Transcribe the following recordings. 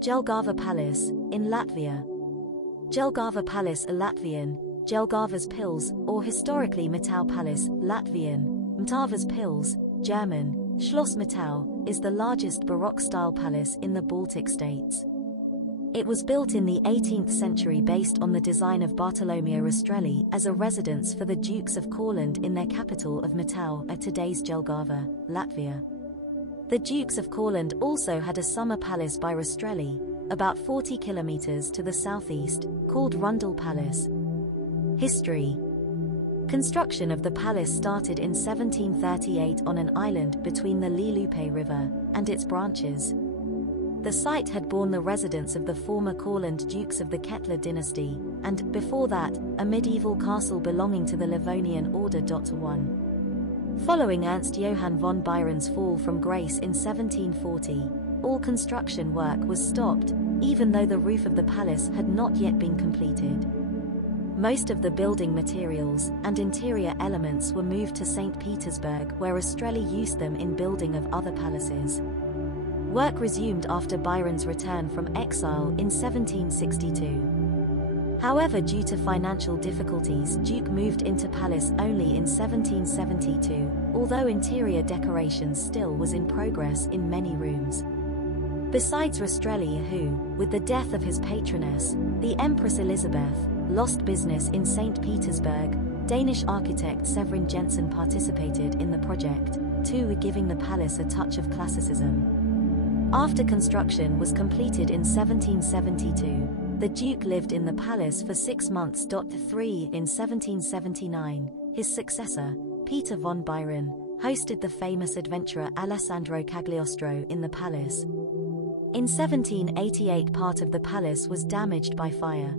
Jelgava Palace, in Latvia. Jelgava Palace, a Latvian, Jelgavas Pils, or historically Matau Palace, Latvian, Mtavas Pils, German, Schloss Matau, is the largest Baroque-style palace in the Baltic states. It was built in the 18th century based on the design of Bartolomeo Rastrelli as a residence for the Dukes of Courland in their capital of Matau at today's Jelgava, Latvia. The Dukes of Courland also had a summer palace by Rastrelli, about 40 kilometers to the southeast, called Rundle Palace. History. Construction of the palace started in 1738 on an island between the Lilupe River and its branches. The site had borne the residence of the former Courland Dukes of the Kettler dynasty, and, before that, a medieval castle belonging to the Livonian Order. 1. Following Ernst Johann von Byron's fall from grace in 1740, all construction work was stopped, even though the roof of the palace had not yet been completed. Most of the building materials and interior elements were moved to St. Petersburg, where Rastrelli used them in building of other palaces. Work resumed after Byron's return from exile in 1762. However, due to financial difficulties, Duke moved into palace only in 1772, although interior decorations still was in progress in many rooms. Besides Rastrelli, who, with the death of his patroness, the Empress Elizabeth, lost business in St. Petersburg, Danish architect Severin Jensen participated in the project, too, giving the palace a touch of classicism. After construction was completed in 1772, the Duke lived in the palace for 6 months. 3. In 1779, his successor, Peter von Byron, hosted the famous adventurer Alessandro Cagliostro in the palace. In 1788, part of the palace was damaged by fire.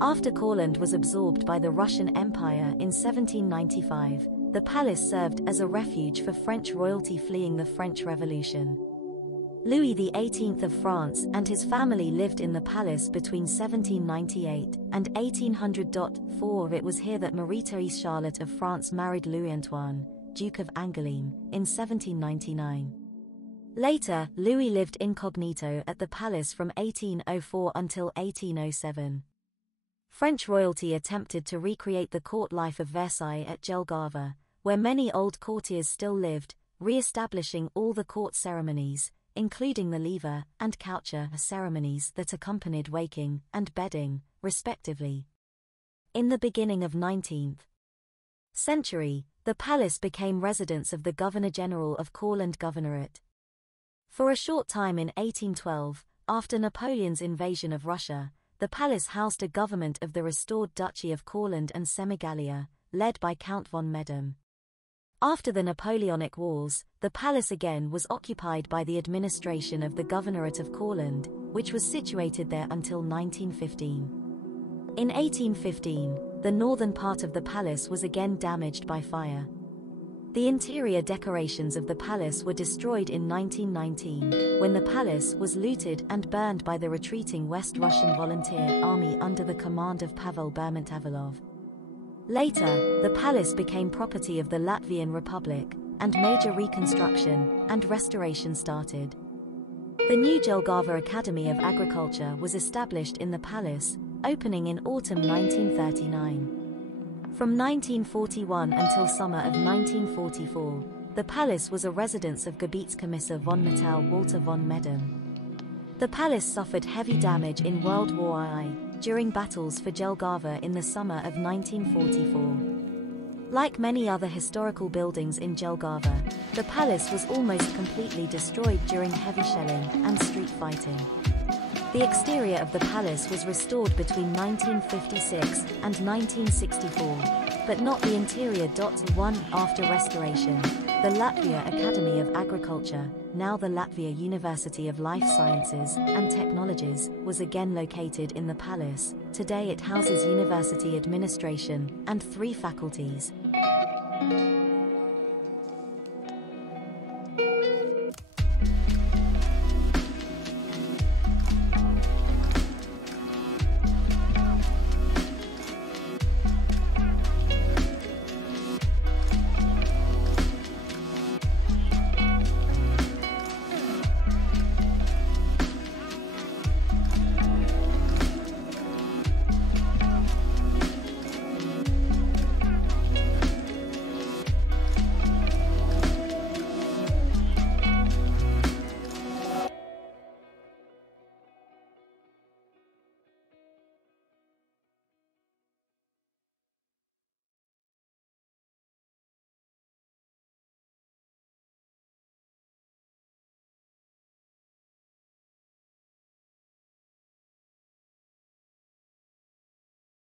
After Courland was absorbed by the Russian Empire in 1795, the palace served as a refuge for French royalty fleeing the French Revolution. Louis XVIII of France and his family lived in the palace between 1798 and 1800. 4. It was here that Marie-Thérèse Charlotte of France married Louis-Antoine, Duke of Angoulême, in 1799. Later, Louis lived incognito at the palace from 1804 until 1807. French royalty attempted to recreate the court life of Versailles at Jelgava, where many old courtiers still lived, re-establishing all the court ceremonies, including the lever and coucher ceremonies that accompanied waking and bedding, respectively. In the beginning of 19th century, the palace became residence of the Governor-General of Courland Governorate. For a short time in 1812, after Napoleon's invasion of Russia, the palace housed a government of the restored Duchy of Courland and Semigalia, led by Count von Medem. After the Napoleonic Wars, the palace again was occupied by the administration of the Governorate of Courland, which was situated there until 1915. In 1815, the northern part of the palace was again damaged by fire. The interior decorations of the palace were destroyed in 1919, when the palace was looted and burned by the retreating West Russian Volunteer Army under the command of Pavel Bermondt-Avalov. Later, the palace became property of the Latvian Republic, and major reconstruction and restoration started. The new Jelgava Academy of Agriculture was established in the palace, opening in autumn 1939. From 1941 until summer of 1944, the palace was a residence of Gebietskommissar von Matau Walter von Medem. The palace suffered heavy damage in World War I, during battles for Jelgava in the summer of 1944. Like many other historical buildings in Jelgava, the palace was almost completely destroyed during heavy shelling and street fighting. The exterior of the palace was restored between 1956 and 1964, but not the interior. 1. After restoration, the Latvia Academy of Agriculture, now the Latvia University of Life Sciences and Technologies, was again located in the palace. Today it houses university administration and 3 faculties.